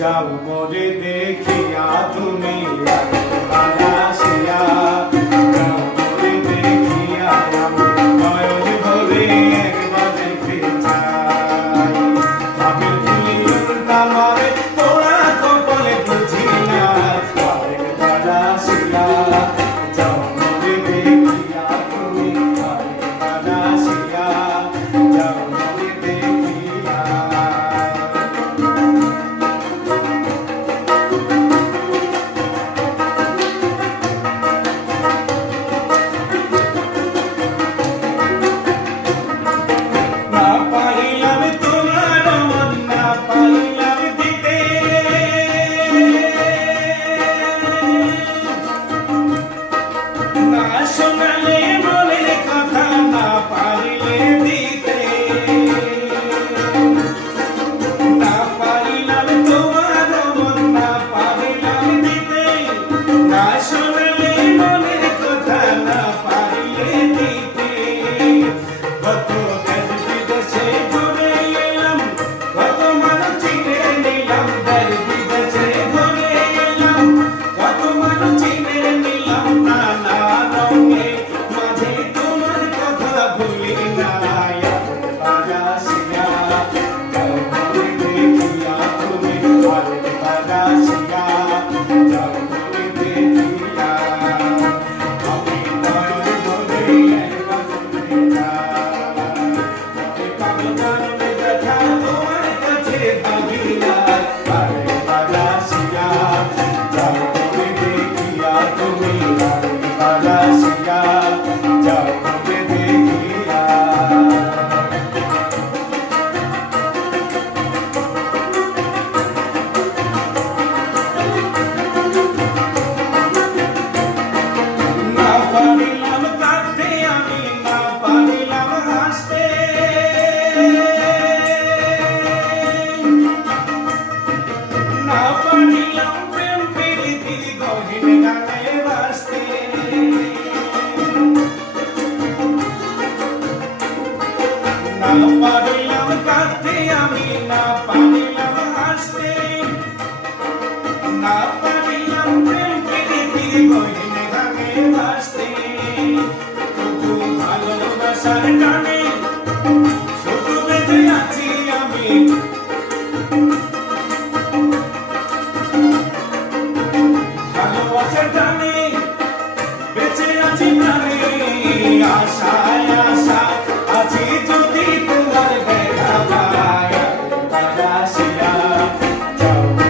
যাও মোরে দেখিয়া তুমি আসিয়া, যাও মোরে দেখিয়া আমি নয়ন ভরে একবার দেখতে চাই। ভাবের ফুলি উল্টামারে তোরা কপালে বুঝি না, আরেকবার আসিয়া, যাও মোরে দেখিয়া তুমি আরেকবার আসিয়া, যাও মোরে দেখিয়া। শোনালে মনের কথা না পারিলে দিতে, না পারিলাম তোমার মন না পারিলাম দিতে, না শোনালে মনের কথা না পারিলে দিতে। কত দেশ বিদেশে ঘুরে এলাম, কত মানুষ চিনে নিলাম, দেশ বিদেশে ঘুরে এলাম, কত মানুষ চিনে নিলাম, নানা রঙে মাঝে তোমার কথা ভুলি না। আরেকবার আসিয়া, যাও মোরে দেখিয়া তুমি আরেকবার আসিয়া, যাও মোরে দেখিয়া। আমি নয়ন ভরে একবার দেখতে চাই, আমি পাগল জনমে ব্যথা তোমার কাছে ভাবি না। আরেকবার আসিয়া, যাও মোরে দেখিয়া তুমি আরেকবার আসিয়া, যাও মোরে দেখিয়া। না পারিলাম কাঁদতে আমি, না পারিলাম হাসতে, না পারিলাম প্রেম প্রীতি গহীন গানে বাসতে, না পারিলাম কাঁদতে আমি, না পারিলাম হাসতে, না